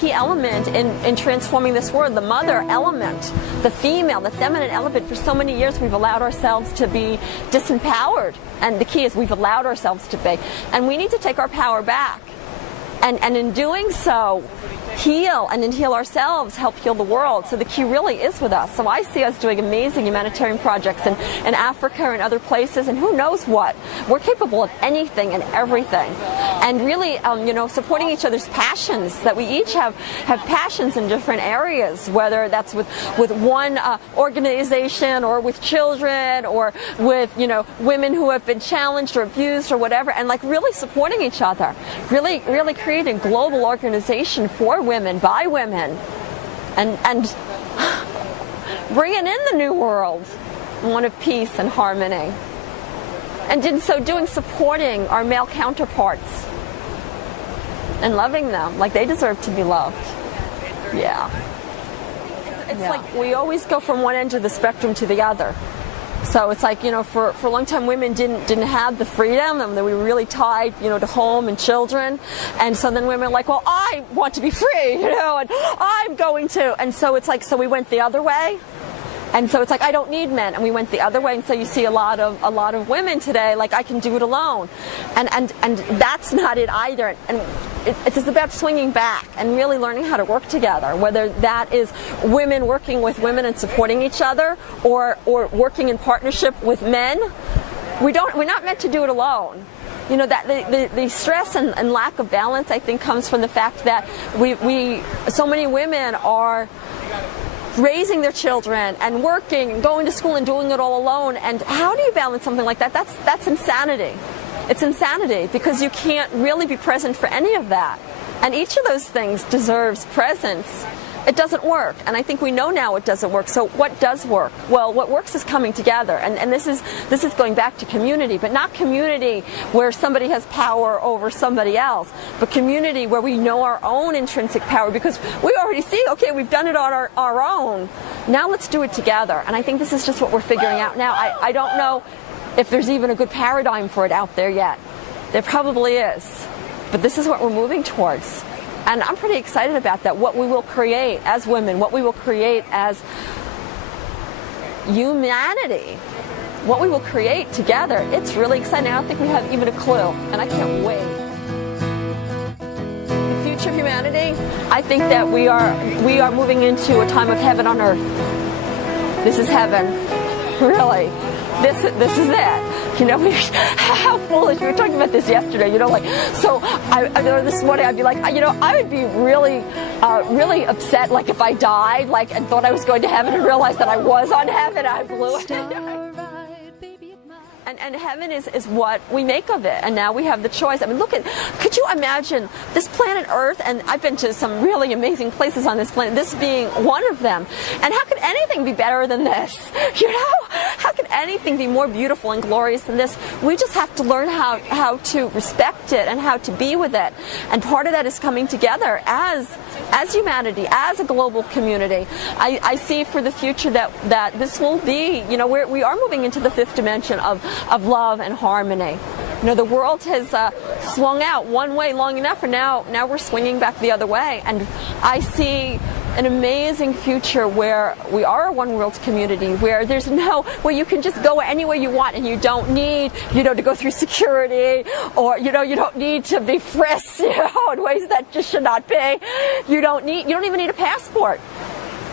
key element in transforming this world, the mother element, the female, the feminine element. For so many years we've allowed ourselves to be disempowered, and the key is we've allowed ourselves to be, and we need to take our power back, and in doing so heal, and in heal ourselves, help heal the world. So the key really is with us. So I see us doing amazing humanitarian projects in Africa and other places, and who knows what. We're capable of anything and everything. And really, supporting each other's passions, that we each have passions in different areas, whether that's with one organization, or with children, or with, women who have been challenged or abused or whatever, and like really supporting each other. Really creating a global organization for women, by women, and bringing in the new world, one of peace and harmony, and in so doing supporting our male counterparts and loving them like they deserve to be loved. Yeah, it's like we always go from one end of the spectrum to the other. So it's like, for a long time women didn't have the freedom, and we were really tied, to home and children. And so then women are like, well, I want to be free, and I'm going to. And so it's like, so we went the other way. And so it's like, I don't need men, and we went the other way. And so you see a lot of women today, like, I can do it alone, and that's not it either. And it's about swinging back and really learning how to work together, whether that is women working with women and supporting each other, or working in partnership with men. We're not meant to do it alone. That the stress and lack of balance, I think, comes from the fact that we so many women are raising their children and working and going to school and doing it all alone. And how do you balance something like that? That's insanity. It's insanity, because you can't really be present for any of that. And each of those things deserves presence. It doesn't work, and I think we know now it doesn't work. So what does work? Well, what works is coming together, and this is going back to community, but not community where somebody has power over somebody else, but community where we know our own intrinsic power, because we already see, okay, we've done it on our own. Now let's do it together, and I think this is just what we're figuring out now. I don't know if there's even a good paradigm for it out there yet. There probably is, but this is what we're moving towards. And I'm pretty excited about that, what we will create as women, what we will create as humanity, what we will create together. It's really exciting. I don't think we have even a clue, and I can't wait. The future of humanity, I think that we are moving into a time of heaven on earth. This is heaven, really. This is it. How foolish. We were talking about this yesterday, so this morning I'd be like, I would be really, really upset, like, if I died, and thought I was going to heaven and realized that I was on heaven. I blew it. And heaven is what we make of it, and now we have the choice. I mean, could you imagine this planet Earth, and I've been to some really amazing places on this planet, this being one of them, and how could anything be better than this? How could anything be more beautiful and glorious than this? We just have to learn how to respect it and how to be with it, and part of that is coming together as humanity, as a global community. I see for the future that this will be, we are moving into the fifth dimension of love and harmony. The world has swung out one way long enough, and now we're swinging back the other way. And I see an amazing future where we are a one world community, where where you can just go anywhere you want, and you don't need, to go through security, or you don't need to be frisked, in ways that just should not be. You don't even need a passport.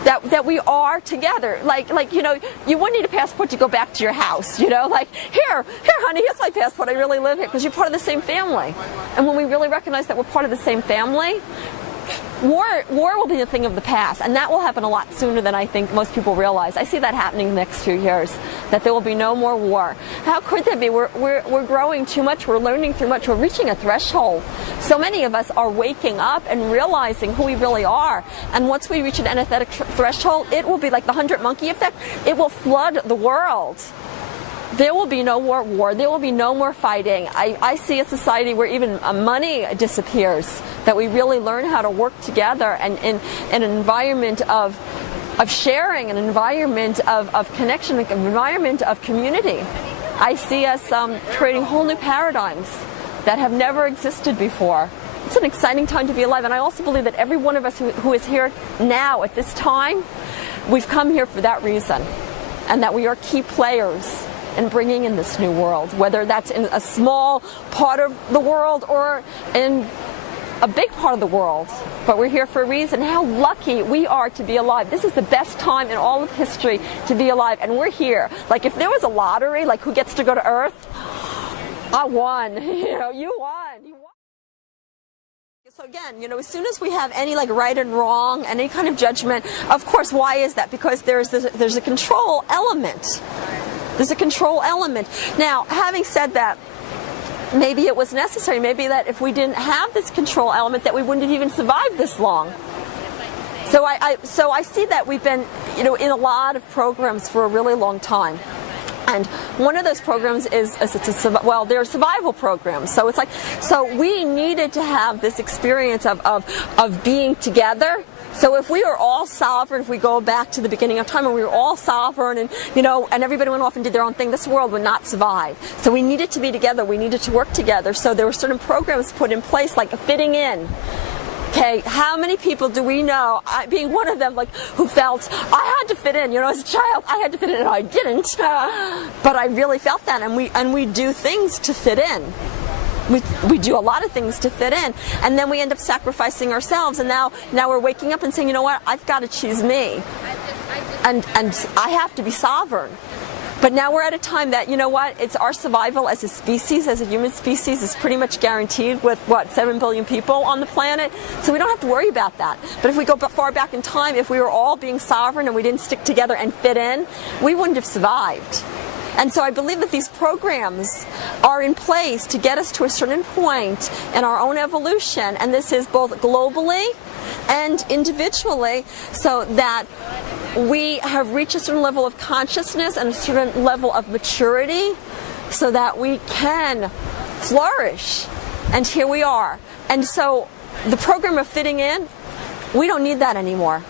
That we are together, you wouldn't need a passport to go back to your house, here, honey, here's my passport, I really live here, because you're part of the same family. And when we really recognize that we're part of the same family, war will be a thing of the past, and that will happen a lot sooner than I think most people realize. I see that happening in the next few years, that there will be no more war. How could there be? We're growing too much, we're learning too much, we're reaching a threshold. So many of us are waking up and realizing who we really are, and once we reach an anesthetic threshold, it will be like the 100 monkey effect. It will flood the world. There will be no more war. There will be no more fighting. I see a society where even money disappears, that we really learn how to work together, and in an environment of sharing, an environment of connection, an environment of community. I see us creating whole new paradigms that have never existed before. it's an exciting time to be alive. And I also believe that every one of us who is here now at this time, we've come here for that reason, and that we are key players in bringing in this new world, whether that's in a small part of the world or in a big part of the world. But we're here for a reason. How lucky we are to be alive. This is the best time in all of history to be alive, and we're here. Like, if there was a lottery, like who gets to go to Earth, I won. You know, you won. So again, as soon as we have any like right and wrong, any kind of judgment, of course, why is that? Because there's a control element. There's a control element. Now, having said that, maybe it was necessary. Maybe that if we didn't have this control element, that we wouldn't have even survived this long. So I see that we've been, in a lot of programs for a really long time. And one of those programs is they're survival programs. So it's like, so we needed to have this experience of being together. So if we were all sovereign, if we go back to the beginning of time and we were all sovereign and, and everybody went off and did their own thing, this world would not survive. So we needed to be together. We needed to work together. So there were certain programs put in place, like a fitting in. Okay, how many people do we know, being one of them, like, who felt, I had to fit in, as a child, I had to fit in, and I didn't. But I really felt that, and we do things to fit in. We do a lot of things to fit in, and then we end up sacrificing ourselves, and now we're waking up and saying, you know what, I've got to choose me, and I have to be sovereign. But now we're at a time that, it's our survival as a species, as a human species, is pretty much guaranteed with, 7 billion people on the planet. So we don't have to worry about that. But if we go far back in time, if we were all being sovereign and we didn't stick together and fit in, we wouldn't have survived. And so I believe that these programs are in place to get us to a certain point in our own evolution, and this is both globally and individually, so that we have reached a certain level of consciousness and a certain level of maturity so that we can flourish. And here we are. And so the program of fitting in, we don't need that anymore.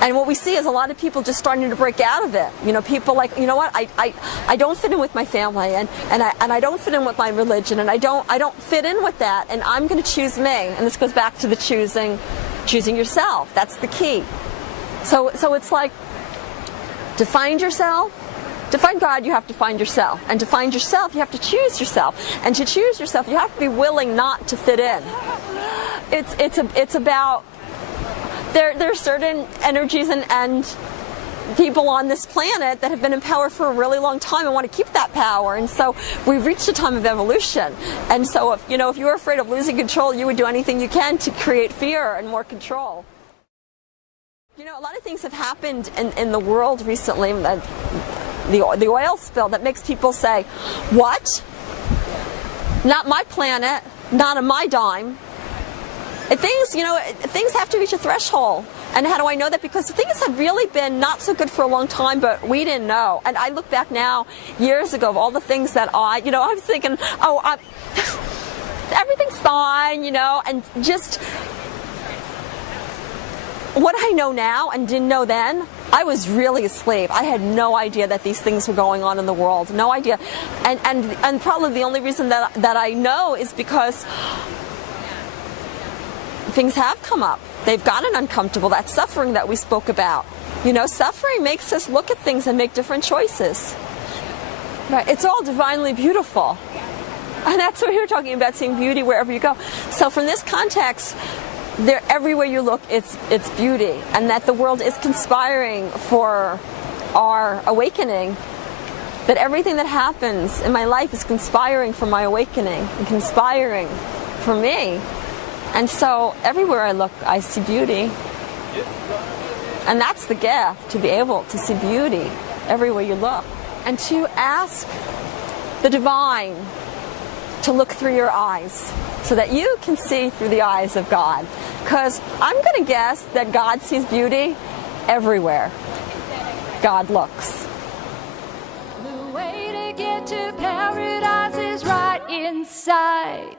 And what we see is a lot of people just starting to break out of it. People like, what, I don't fit in with my family, and I don't fit in with my religion, and I don't fit in with that, and I'm going to choose me. And this goes back to the choosing yourself. That's the key. So it's like, to find yourself, to find God, you have to find yourself. And to find yourself, you have to choose yourself. And to choose yourself, you have to be willing not to fit in. It's about, there are certain energies and people on this planet that have been in power for a really long time and want to keep that power. And so we've reached a time of evolution. And so if you were afraid of losing control, you would do anything you can to create fear and more control. A lot of things have happened in the world recently, the oil spill, that makes people say, what? Not my planet, not on my dime. Things have to reach a threshold. And how do I know that? Because things have really been not so good for a long time, but we didn't know. And I look back now, years ago, of all the things that I was thinking, everything's fine, and just what I know now and didn't know then, I was really asleep. I had no idea that these things were going on in the world. No idea. And probably the only reason that I know is because things have come up. They've gotten uncomfortable. That suffering that we spoke about. Suffering makes us look at things and make different choices. Right? It's all divinely beautiful. And that's what we were talking about, seeing beauty wherever you go. So from this context, everywhere you look, it's beauty, and that the world is conspiring for our awakening. That everything that happens in my life is conspiring for my awakening and conspiring for me. And so everywhere I look, I see beauty. And that's the gift, to be able to see beauty everywhere you look. And to ask the divine to look through your eyes so that you can see through the eyes of God. Because I'm going to guess that God sees beauty everywhere God looks. The way to get to paradise is right inside.